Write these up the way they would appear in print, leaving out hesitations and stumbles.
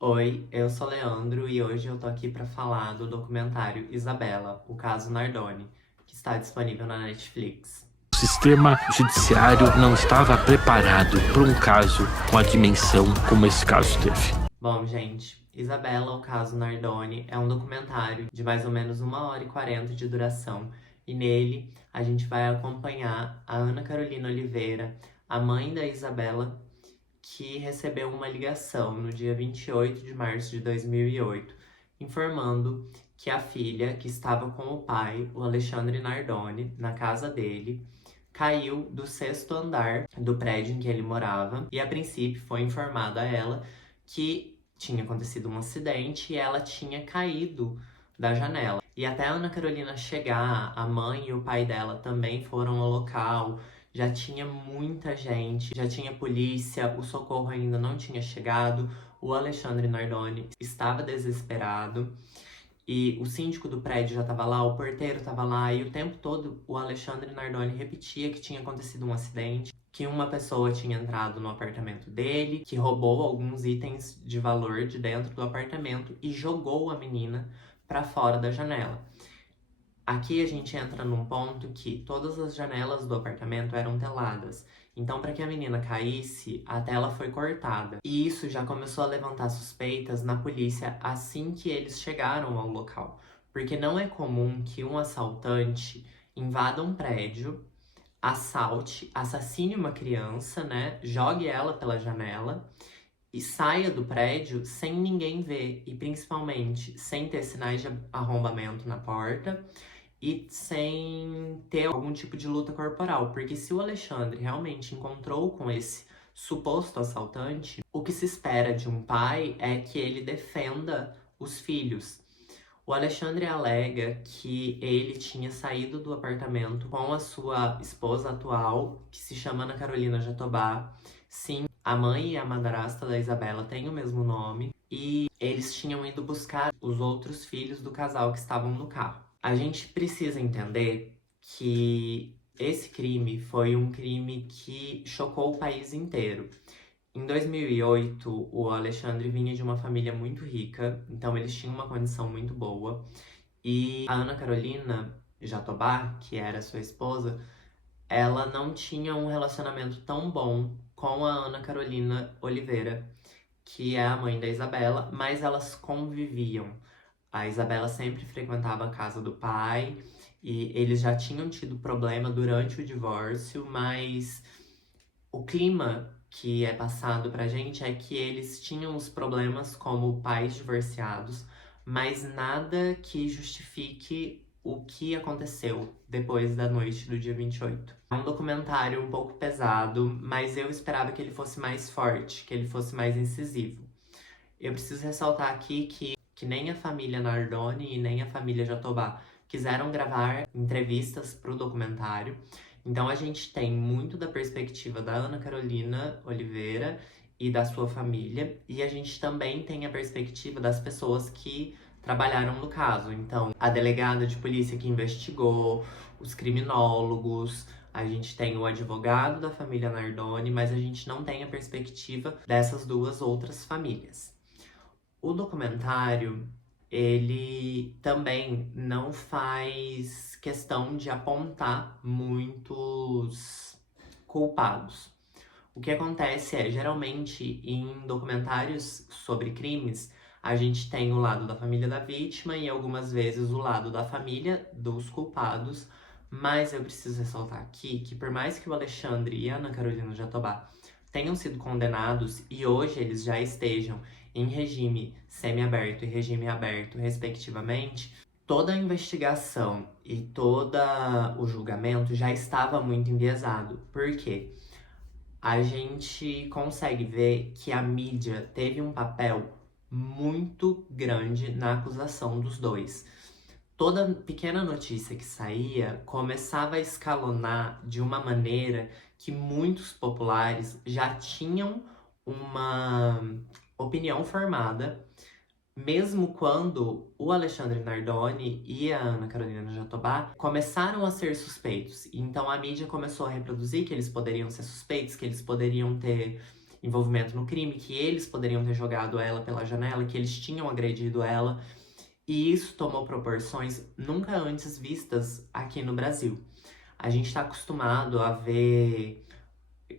Oi, eu sou Leandro e hoje eu tô aqui pra falar do documentário Isabela, o caso Nardoni, que está disponível na Netflix. O sistema judiciário não estava preparado para um caso com a dimensão como esse caso teve. Bom, gente, Isabela, o caso Nardoni é um documentário de mais ou menos 1h40 de duração e nele a gente vai acompanhar a Ana Carolina Oliveira, a mãe da Isabela, que recebeu uma ligação no dia 28 de março de 2008, informando que a filha, que estava com o pai, o Alexandre Nardoni, na casa dele, caiu do sexto andar do prédio em que ele morava e, a princípio, foi informado a ela que tinha acontecido um acidente e ela tinha caído da janela. E até a Ana Carolina chegar, a mãe e o pai dela também foram ao local. Já tinha muita gente, já tinha polícia, o socorro ainda não tinha chegado, o Alexandre Nardoni estava desesperado e o síndico do prédio já estava lá, o porteiro estava lá e o tempo todo o Alexandre Nardoni repetia que tinha acontecido um acidente, que uma pessoa tinha entrado no apartamento dele, que roubou alguns itens de valor de dentro do apartamento e jogou a menina para fora da janela. Aqui a gente entra num ponto que todas as janelas do apartamento eram teladas. Então, para que a menina caísse, a tela foi cortada. E isso já começou a levantar suspeitas na polícia assim que eles chegaram ao local. Porque não é comum que um assaltante invada um prédio, assalte, assassine uma criança, né? Jogue ela pela janela e saia do prédio sem ninguém ver. E principalmente sem ter sinais de arrombamento na porta e sem ter algum tipo de luta corporal. Porque se o Alexandre realmente encontrou com esse suposto assaltante, o que se espera de um pai é que ele defenda os filhos. O Alexandre alega que ele tinha saído do apartamento com a sua esposa atual, que se chama Ana Carolina Jatobá. Sim, a mãe e a madrasta da Isabela têm o mesmo nome. E eles tinham ido buscar os outros filhos do casal que estavam no carro. A gente precisa entender que esse crime foi um crime que chocou o país inteiro. Em 2008, o Alexandre vinha de uma família muito rica, então eles tinham uma condição muito boa. E a Ana Carolina Jatobá, que era sua esposa, ela não tinha um relacionamento tão bom com a Ana Carolina Oliveira, que é a mãe da Isabela, mas elas conviviam. A Isabela sempre frequentava a casa do pai e eles já tinham tido problema durante o divórcio, mas o clima que é passado pra gente é que eles tinham os problemas como pais divorciados, mas nada que justifique o que aconteceu depois da noite do dia 28. É um documentário um pouco pesado, mas eu esperava que ele fosse mais forte, que ele fosse mais incisivo. Eu preciso ressaltar aqui que nem a família Nardoni e nem a família Jatobá quiseram gravar entrevistas para o documentário. Então a gente tem muito da perspectiva da Ana Carolina Oliveira e da sua família, e a gente também tem a perspectiva das pessoas que trabalharam no caso. Então, a delegada de polícia que investigou, os criminólogos, a gente tem o advogado da família Nardoni, mas a gente não tem a perspectiva dessas duas outras famílias. O documentário, ele também não faz questão de apontar muitos culpados. O que acontece é, geralmente, em documentários sobre crimes, a gente tem o lado da família da vítima e algumas vezes o lado da família dos culpados, mas eu preciso ressaltar aqui que por mais que o Alexandre e a Ana Carolina Jatobá tenham sido condenados e hoje eles já estejam em regime semiaberto e regime aberto, respectivamente, toda a investigação e todo o julgamento já estava muito enviesado. Por quê? A gente consegue ver que a mídia teve um papel muito grande na acusação dos dois. Toda pequena notícia que saía começava a escalonar de uma maneira que muitos populares já tinham uma opinião formada, mesmo quando o Alexandre Nardoni e a Ana Carolina Jatobá começaram a ser suspeitos. Então a mídia começou a reproduzir que eles poderiam ser suspeitos, que eles poderiam ter envolvimento no crime, que eles poderiam ter jogado ela pela janela, que eles tinham agredido ela. E isso tomou proporções nunca antes vistas aqui no Brasil. A gente está acostumado a ver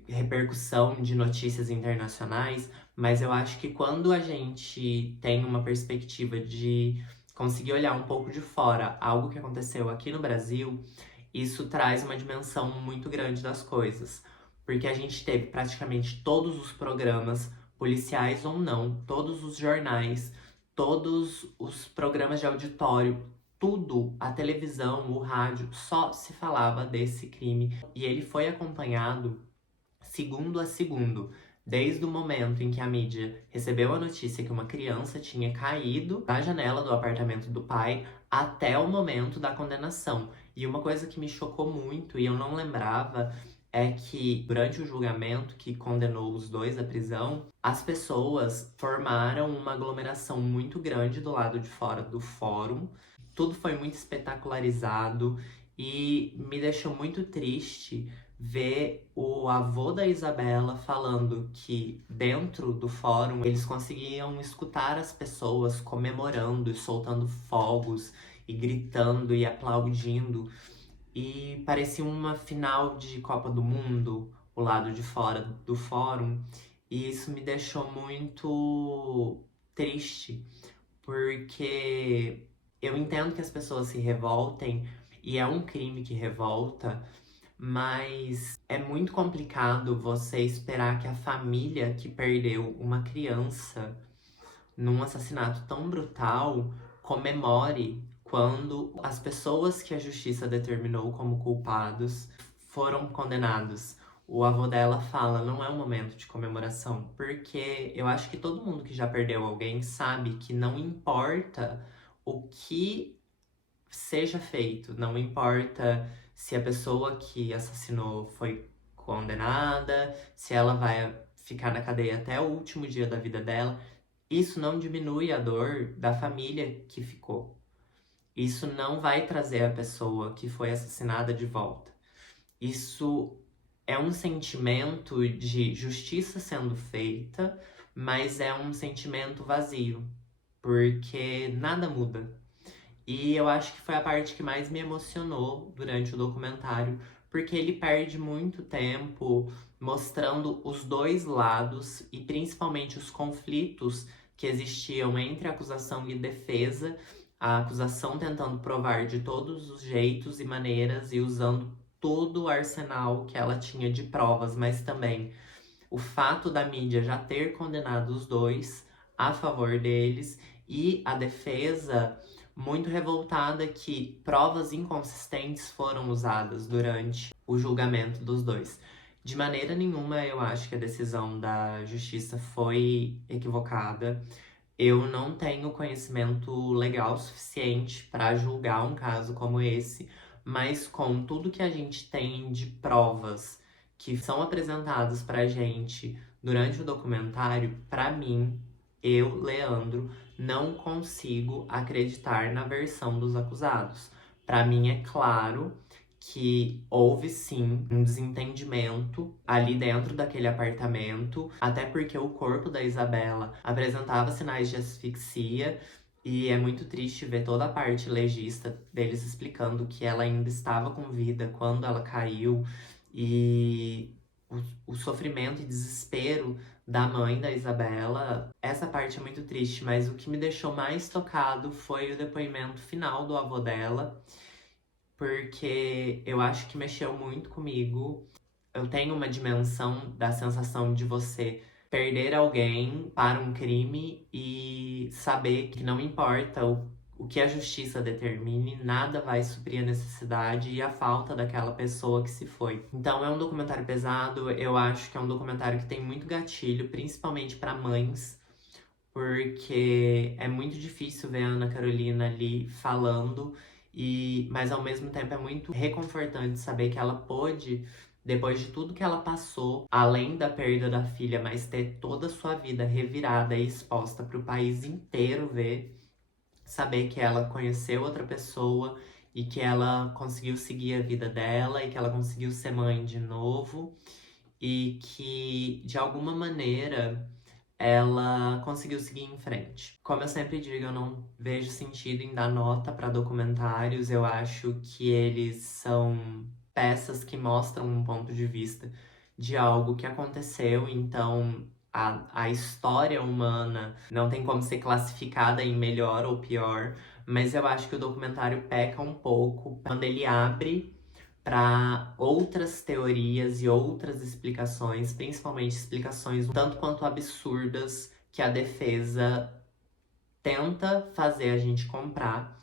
repercussão de notícias internacionais, mas eu acho que quando a gente tem uma perspectiva de conseguir olhar um pouco de fora algo que aconteceu aqui no Brasil, isso traz uma dimensão muito grande das coisas. Porque a gente teve praticamente todos os programas, policiais ou não, todos os jornais, todos os programas de auditório, tudo, a televisão, o rádio, só se falava desse crime. E ele foi acompanhado segundo a segundo, desde o momento em que a mídia recebeu a notícia que uma criança tinha caído da janela do apartamento do pai, até o momento da condenação. E uma coisa que me chocou muito e eu não lembrava é que durante o julgamento que condenou os dois à prisão, as pessoas formaram uma aglomeração muito grande do lado de fora do fórum. Tudo foi muito espetacularizado e me deixou muito triste ver o avô da Isabela falando que dentro do fórum eles conseguiam escutar as pessoas comemorando e soltando fogos e gritando e aplaudindo. E parecia uma final de Copa do Mundo, o lado de fora do fórum. E isso me deixou muito triste, porque eu entendo que as pessoas se revoltem e é um crime que revolta, mas é muito complicado você esperar que a família que perdeu uma criança num assassinato tão brutal comemore quando as pessoas que a justiça determinou como culpados foram condenados. O avô dela fala, não é um momento de comemoração, porque eu acho que todo mundo que já perdeu alguém sabe que não importa o que seja feito, não importa se a pessoa que assassinou foi condenada, se ela vai ficar na cadeia até o último dia da vida dela, isso não diminui a dor da família que ficou. Isso não vai trazer a pessoa que foi assassinada de volta. Isso é um sentimento de justiça sendo feita, mas é um sentimento vazio, porque nada muda. E eu acho que foi a parte que mais me emocionou durante o documentário, porque ele perde muito tempo mostrando os dois lados e principalmente os conflitos que existiam entre acusação e defesa, a acusação tentando provar de todos os jeitos e maneiras e usando todo o arsenal que ela tinha de provas, mas também o fato da mídia já ter condenado os dois a favor deles e a defesa muito revoltada que provas inconsistentes foram usadas durante o julgamento dos dois. De maneira nenhuma eu acho que a decisão da justiça foi equivocada. Eu não tenho conhecimento legal suficiente para julgar um caso como esse, mas com tudo que a gente tem de provas que são apresentadas pra gente durante o documentário, pra mim, eu, Leandro, não consigo acreditar na versão dos acusados. Pra mim é claro que houve sim um desentendimento ali dentro daquele apartamento, até porque o corpo da Isabela apresentava sinais de asfixia. E é muito triste ver toda a parte legista deles explicando que ela ainda estava com vida quando ela caiu. E o sofrimento e desespero da mãe da Isabela, essa parte é muito triste, mas o que me deixou mais tocado foi o depoimento final do avô dela, porque eu acho que mexeu muito comigo. Eu tenho uma dimensão da sensação de você perder alguém para um crime e saber que não importa o que a justiça determine, nada vai suprir a necessidade e a falta daquela pessoa que se foi. Então é um documentário pesado, eu acho que é um documentário que tem muito gatilho, principalmente para mães, porque é muito difícil ver a Ana Carolina ali falando, mas ao mesmo tempo é muito reconfortante saber que ela pôde, depois de tudo que ela passou, além da perda da filha, mas ter toda a sua vida revirada e exposta para o país inteiro ver, saber que ela conheceu outra pessoa e que ela conseguiu seguir a vida dela e que ela conseguiu ser mãe de novo. e que, de alguma maneira, ela conseguiu seguir em frente. Como eu sempre digo, eu não vejo sentido em dar nota para documentários. Eu acho que eles são peças que mostram um ponto de vista de algo que aconteceu, então a história humana não tem como ser classificada em melhor ou pior, mas eu acho que o documentário peca um pouco quando ele abre para outras teorias e outras explicações, principalmente explicações um tanto quanto absurdas que a defesa tenta fazer a gente comprar.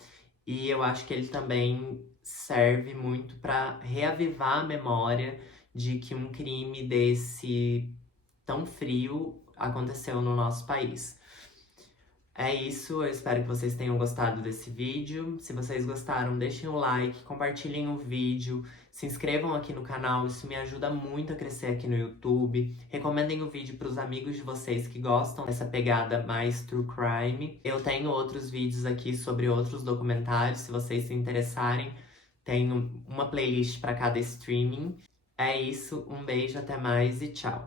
E eu acho que ele também serve muito para reavivar a memória de que um crime desse tão frio aconteceu no nosso país. É isso, eu espero que vocês tenham gostado desse vídeo. Se vocês gostaram, deixem o like, compartilhem o vídeo, se inscrevam aqui no canal, isso me ajuda muito a crescer aqui no YouTube. Recomendem o vídeo para os amigos de vocês que gostam dessa pegada mais true crime. Eu tenho outros vídeos aqui sobre outros documentários, se vocês se interessarem. Tenho uma playlist para cada streaming. É isso, um beijo, até mais e tchau!